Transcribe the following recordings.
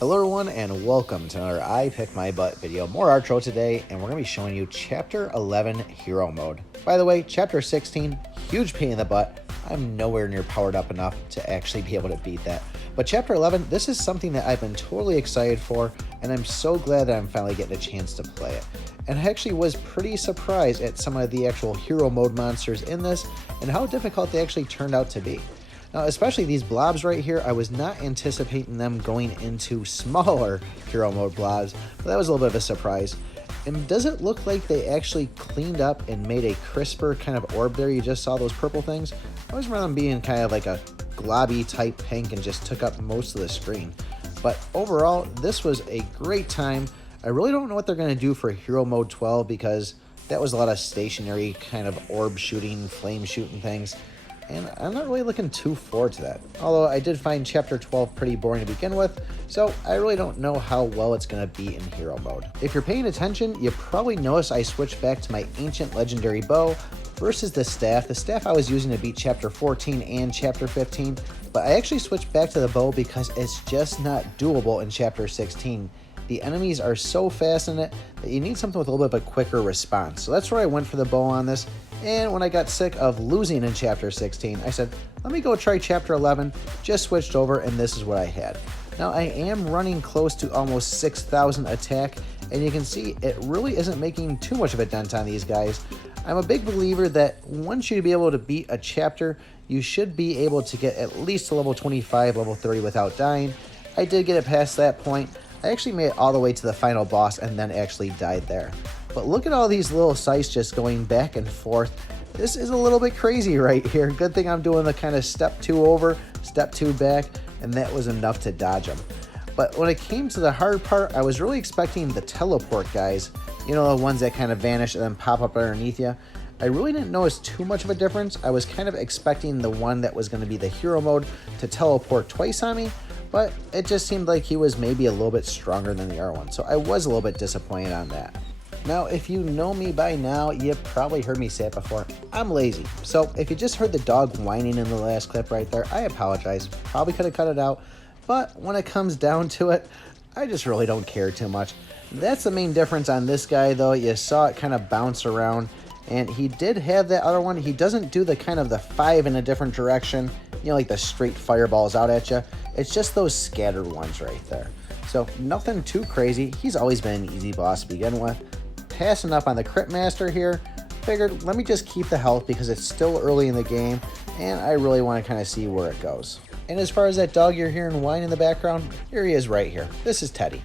Hello everyone and welcome to another I Pick My Butt video. More Archero today, and we're going to be showing you Chapter 11 Hero Mode. By the way, Chapter 16, huge pain in the butt. I'm nowhere near powered up enough to actually be able to beat that. But Chapter 11, this is something that I've been totally excited for, and I'm so glad that I'm finally getting a chance to play it. And I actually was pretty surprised at some of the actual Hero Mode monsters in this, and how difficult they actually turned out to be. Now, especially these blobs right here, I was not anticipating them going into smaller Hero Mode blobs, but that was a little bit of a surprise. And does it look like they actually cleaned up and made a crisper kind of orb there? You just saw those purple things? I was remember them being kind of like a globby type pink and just took up most of the screen. But overall, this was a great time. I really don't know what they're going to do for Hero Mode 12 because that was a lot of stationary kind of orb shooting, flame shooting things. And I'm not really looking too forward to that. Although I did find Chapter 12 pretty boring to begin with, so I really don't know how well it's going to be in Hero Mode. If you're paying attention, you probably noticed I switched back to my Ancient Legendary Bow versus the staff. The staff I was using to beat Chapter 14 and Chapter 15, but I actually switched back to the bow because it's just not doable in Chapter 16. The enemies are so fast in it that you need something with a little bit of a quicker response. So that's where I went for the bow on this. And when I got sick of losing in Chapter 16, I said, let me go try Chapter 11, just switched over, and this is what I had. Now, I am running close to almost 6,000 attack, and you can see it really isn't making too much of a dent on these guys. I'm a big believer that once you be able to beat a chapter, you should be able to get at least to level 25, level 30 without dying. I did get it past that point. I actually made it all the way to the final boss and then actually died there. But look at all these little sites just going back and forth. This is a little bit crazy right here. Good thing I'm doing the kind of step 2 over, step 2 back, and that was enough to dodge them. But when it came to the hard part, I was really expecting the teleport guys. You know, the ones that kind of vanish and then pop up underneath you. I really didn't notice too much of a difference. I was kind of expecting the one that was going to be the hero mode to teleport twice on me, but it just seemed like he was maybe a little bit stronger than the other one, so I was a little bit disappointed on that. Now, if you know me by now, you've probably heard me say it before, I'm lazy. So if you just heard the dog whining in the last clip right there, I apologize. Probably could have cut it out, but when it comes down to it, I just really don't care too much. That's the main difference on this guy though. You saw it kind of bounce around, and he did have that other one. He doesn't do the kind of the 5 in a different direction, you know, like the straight fireballs out at you. It's just those scattered ones right there. So nothing too crazy. He's always been an easy boss to begin with. Passing up on the Crit Master here, figured let me just keep the health because it's still early in the game and I really want to kind of see where it goes. And as far as that dog you're hearing whine in the background, here he is right here. This is Teddy.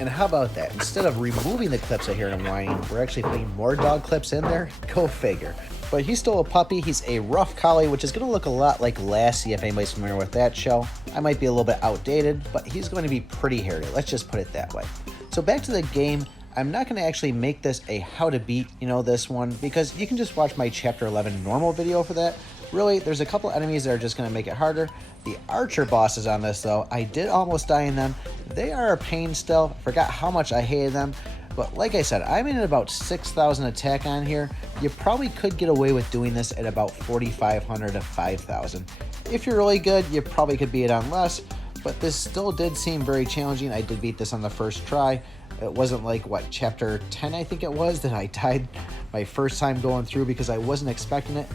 And how about that? Instead of removing the clips I hear him whining, we're actually putting more dog clips in there? Go figure. But he's still a puppy. He's a rough collie, which is going to look a lot like Lassie if anybody's familiar with that show. I might be a little bit outdated, but he's going to be pretty hairy. Let's just put it that way. So back to the game. I'm not going to actually make this a how to beat, this one, because you can just watch my Chapter 11 normal video for that. Really, there's a couple enemies that are just going to make it harder. The Archer bosses on this, though, I did almost die in them. They are a pain still. Forgot how much I hated them. But like I said, I'm in about 6,000 attack on here. You probably could get away with doing this at about 4,500 to 5,000. If you're really good, you probably could beat it on less. But this still did seem very challenging. I did beat this on the first try. It wasn't like, Chapter 10 I think it was, that I died my first time going through because I wasn't expecting it.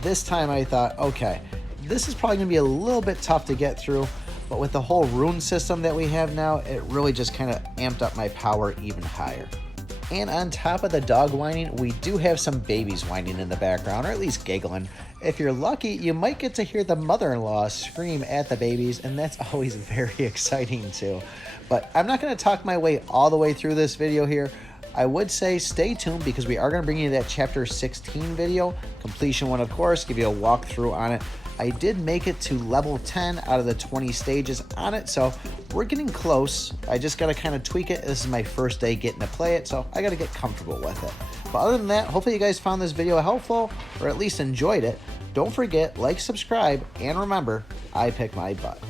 This time I thought, okay, this is probably going to be a little bit tough to get through, but with the whole rune system that we have now, it really just kind of amped up my power even higher. And on top of the dog whining, we do have some babies whining in the background, or at least giggling. If you're lucky, you might get to hear the mother-in-law scream at the babies, and that's always very exciting too. But I'm not going to talk my way all the way through this video here. I would say stay tuned because we are going to bring you that Chapter 16 video, completion one of course, give you a walkthrough on it. I did make it to level 10 out of the 20 stages on it, so we're getting close. I just got to kind of tweak it. This is my first day getting to play it, so I got to get comfortable with it. But other than that, hopefully you guys found this video helpful, or at least enjoyed it. Don't forget, like, subscribe, and remember, I pick my butt.